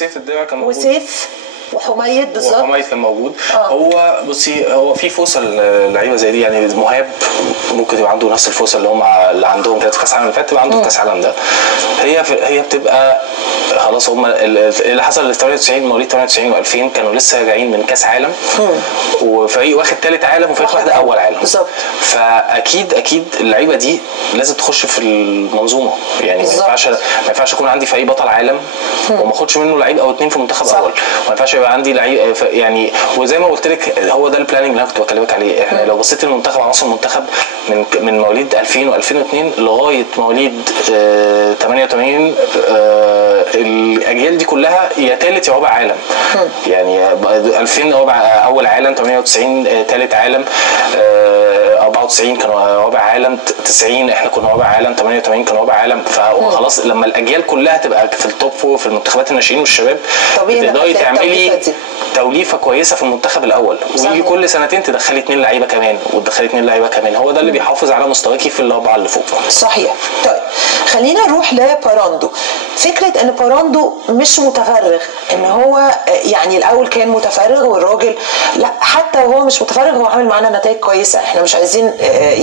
وسيف الدرع كان موجود، وسيف وحميد بالظبط، وحميد كان موجود. هو بصي، هو في فرصه لعيبه زي دي، يعني مهاب ممكن يبقى عنده نفس الفرصه اللي عندهم كانت في كاس العالم اللي فات تبقى عنده في كاس العالم ده. هي بتبقى خلاص، هم اللي حصل اللي في 98 مواليد 98 و2000 كانوا لسه راجعين من كاس عالم، وفريق واخد ثالث عالم وفريق واخد اول عالم بالظبط. فاكيد اللعيبه دي لازم تخش في المنظومه، يعني ما ينفعش يكون عندي فريق بطل عالم وما اخدش منه لعيب او اتنين في منتخب اول، وما ينفعش يبقى عندي لعيب يعني. وزي ما قلت لك هو ده البلاننج اللي انا كنت بكلمك عليه. احنا لو بصيت للمنتخب، عناصر المنتخب من مواليد 2000 و2002 لغايه مواليد 88 الاجيال دي كلها يا ثالث يا رابع عالم. يعني 2000 اول عالم، 98 ثالث عالم، 94 كانوا رابع عالم، 90 احنا كنا رابع عالم، 88 كانوا رابع عالم. فخلاص لما الاجيال كلها تبقى في التوب فور في المنتخبات الناشئين والشباب تقدري تعملي توليفه كويسه في المنتخب الاول، ويجي كل سنتين تدخلي 2 لعيبه كمان وتدخلي 2 لعيبه كمان. هو ده اللي بيحافظ على مستواكي في الاربعه اللي فوق. صحيح. طيب خلينا نروح لباراندو. فكره ان باراندو مش متفرغ، ان هو يعني الاول كان متفرغ والراجل لا، حتى وهو مش متفرغ هو عامل معانا نتائج كويسه. احنا مش عايزين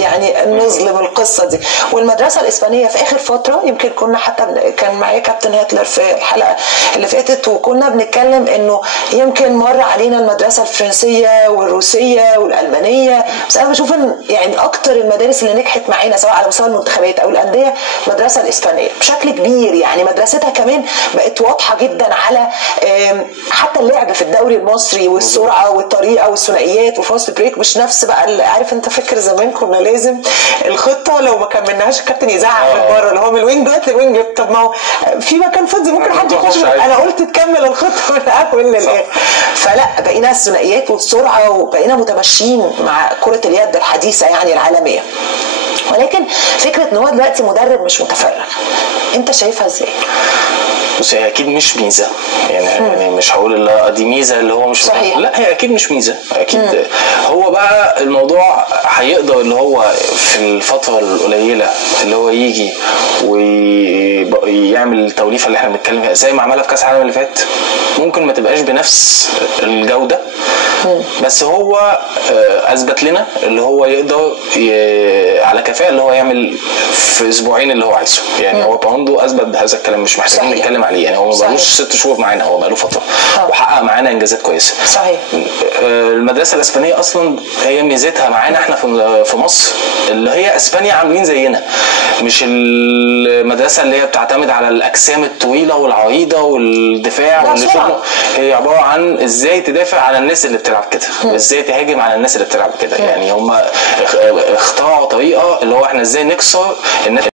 يعني نظلم القصه دي. والمدرسه الاسبانيه في اخر فتره، يمكن كنا حتى كان معايا كابتن هاتلر في الحلقه اللي فاتت وكنا بنتكلم انه يمكن مر علينا المدرسه الفرنسيه والروسيه والالمانيه، بس انا بشوف ان يعني اكتر المدارس اللي نجحت معانا سواء على مستوى المنتخبات او الانديه المدرسه الاسبانيه بشكل كبير. يعني مدرستها كمان بقت واضحه جدا على حتى اللعب في الدوري المصري والسرعه والطريقه والثنائيات وفاست بريك، مش نفس بقى عارف انت فاكر زمان كنا لازم الخطه لو ما كملناش الكابتن يزعق من بره اللي هو من الوينج ليفت للوينج ليفت. طب ما هو في مكان فاضي ممكن حد يخش، انا قلت تكمل الخطه من الاول للاخر. فلا بقينا الثنائيات والسرعه وبقينا متمشيين مع كره اليد الحديثه يعني العالميه. ولكن فكره ان هو دلوقتي مدرب مش متفرغ، انت شايفها ازاي؟ بص، هي اكيد مش ميزه، يعني مش هقول لا دي ميزه اللي هو مش صحيح. لا، هي اكيد مش ميزه اكيد. هو بقى الموضوع هيقدر اللي هو في الفتره القليله اللي هو يجي ويعمل التوليفه اللي احنا بنتكلم فيها زي ما عملها في كاس العالم اللي فات. ممكن ما تبقاش بنفس الجوده، بس هو اثبت لنا اللي هو يقدر على كفاءه اللي هو يعمل في اسبوعين اللي هو عايزه. يعني هو باوندو اثبت هذا الكلام، مش محتاجين نتكلم عليه. يعني هو ما بقالوش 6 شهور معانا، هو بقاله فتره وحقق معانا انجازات كويسه. صحيح. المدرسه الاسبانيه اصلا هي ميزتها معانا احنا في مصر اللي هي اسبانيا عاملين زينا، مش المدرسه اللي هي بتعتمد على الاجسام الطويله والعريضه والدفاع والشغل. هي عباره عن ازاي تدافع على الناس اللي بتلعب كده، ازاي تهاجم على الناس اللي بتلعب كده. يعني هم اخترعوا طريقه اللي هو احنا ازاي نكسر الناس